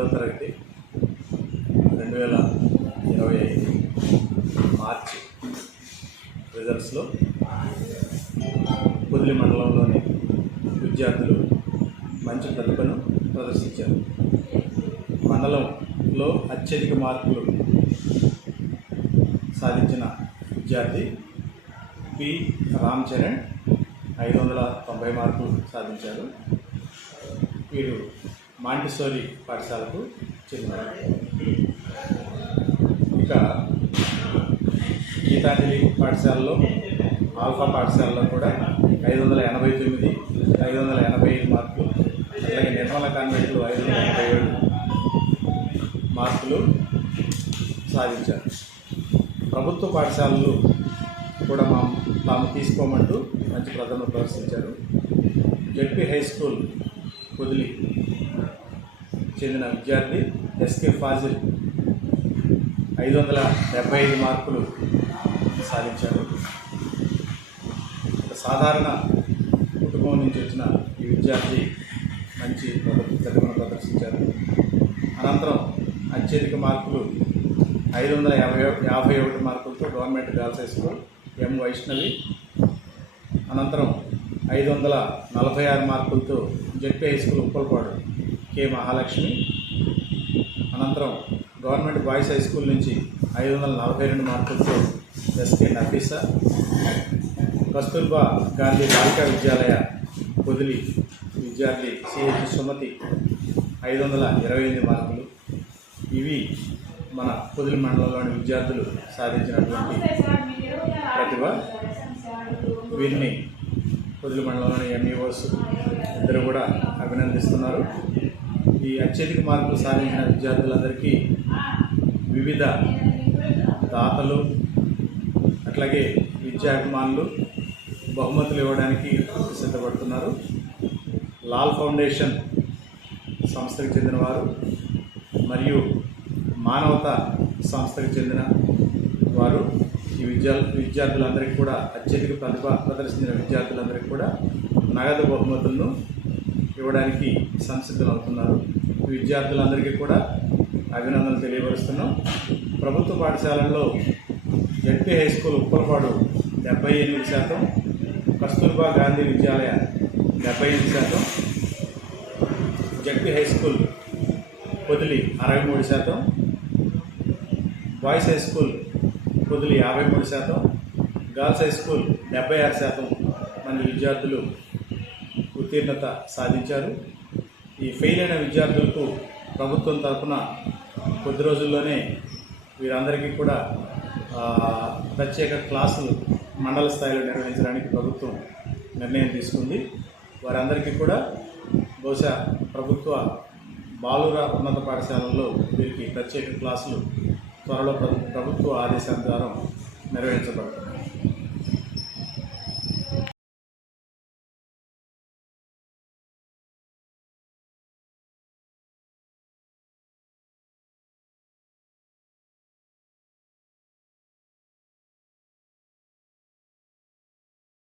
పదవ తరగతి రెండు వేల ఇరవై ఐదు మార్చి రిజల్ట్స్లో పుదిలి మండలంలోని విద్యార్థులు మంచి ప్రతిభను ప్రదర్శించారు. మండలంలో అత్యధిక మార్కులు సాధించిన విద్యార్థి పి. రామ్ చరణ్ ఐదు వందల తొంభై మార్కులు సాధించారు. వీరు మాంటిసోరి పాఠశాలకు చెందిన ఇక గీతాంజలి పాఠశాలలో ఆల్ఫా పాఠశాలలో కూడా ఐదు వందల ఎనభై తొమ్మిది ఐదు వందల ఎనభై ఐదు మార్కులు అలాగే నిర్మల కాన్వెంట్లు ఐదు వందల ఎనభై ఏడు మార్కులు సాధించారు. ప్రభుత్వ పాఠశాలలు కూడా మా తాము తీసుకోమంటూ మంచి ప్రథమ ప్రదర్శించారు. జడ్పీ హై స్కూల్ పొదిలి చెందిన విద్యార్థి ఎస్కే ఫాజిల్ ఐదు వందల డెబ్బై ఐదు మార్కులు సాధించారు సాధారణ కుటుంబం నుంచి వచ్చిన ఈ విద్యార్థి మంచి ప్రతిభను ప్రదర్శించారు అనంతరం అత్యధిక మార్కులు ఐదు వందల యాభై యాభై ఒకటి మార్కులతో government girls high school M Vaishnavi. అనంతరం ఐదు వందల నలభై ఆరు మార్కులతో ZP high school Uppalapadu K Mahalakshmi. అనంతరం గవర్నమెంట్ బాయ్స్ హై స్కూల్ నుంచి ఐదు వందల నలభై రెండు మార్కులతో ఎస్కే నఫీసా. కస్తూర్బా గాంధీ బాలికా విద్యాలయ పొదిలి విద్యార్థి సిహెచ్ సుమతి ఐదు వందల ఇరవై ఎనిమిది మార్కులు. ఇవి మన పొదిలి మండలంలోని విద్యార్థులు సాధించినటువంటి ప్రతిభ. వీరిని పొదిలి మండలంలోని ఎంఈఓస్ ఇద్దరు కూడా అభినందిస్తున్నారు. ఈ అత్యధిక మార్కులు సాధించిన విద్యార్థులందరికీ వివిధ దాతలు అట్లాగే విద్యాభిమానులు బహుమతులు ఇవ్వడానికి సిద్ధపడుతున్నారు. లాల్ ఫౌండేషన్ సంస్థకు చెందినవారు మరియు మానవత సంస్థకు చెందిన వారు విద్యా విద్యార్థులందరికీ కూడా అత్యధిక ప్రతిభ ప్రదర్శించిన విద్యార్థులందరికీ కూడా నగదు బహుమతులను ఇవ్వడానికి సంసిద్ధమవుతున్నారు ఈ విద్యార్థులందరికీ కూడా అభినందనలు తెలియపరుస్తున్నాం. ప్రభుత్వ పాఠశాలల్లో జడ్పీ హై స్కూల్ ఉప్పలపాడు డెబ్బై ఎనిమిది శాతం కస్తూర్బా గాంధీ విద్యాలయ డెబ్బై ఎనిమిది శాతం జడ్పీ హై స్కూల్ పొదిలి అరవై మూడు శాతం బాయ్స్ హై స్కూల్ పొదులు యాభై మూడు శాతం గర్ల్స్ హై స్కూల్ డెబ్బై ఆరు శాతం మంది విద్యార్థులు ఉత్తీర్ణత సాధించారు. ఈ ఫెయిల్ అయిన విద్యార్థులకు ప్రభుత్వం తరఫున కొద్ది రోజుల్లోనే వీరందరికీ కూడా ప్రత్యేక క్లాసులు మండల స్థాయిలో నిర్వహించడానికి ప్రభుత్వం నిర్ణయం తీసుకుంది. వారందరికీ కూడా బహుశా ప్రభుత్వ బాలుర ఉన్నత పాఠశాలల్లో వీరికి ప్రత్యేక క్లాసులు త్వరలో ప్రభు- ప్రభుత్వ ఆదేశానుసారం నెరవేర్చబడుతుంది.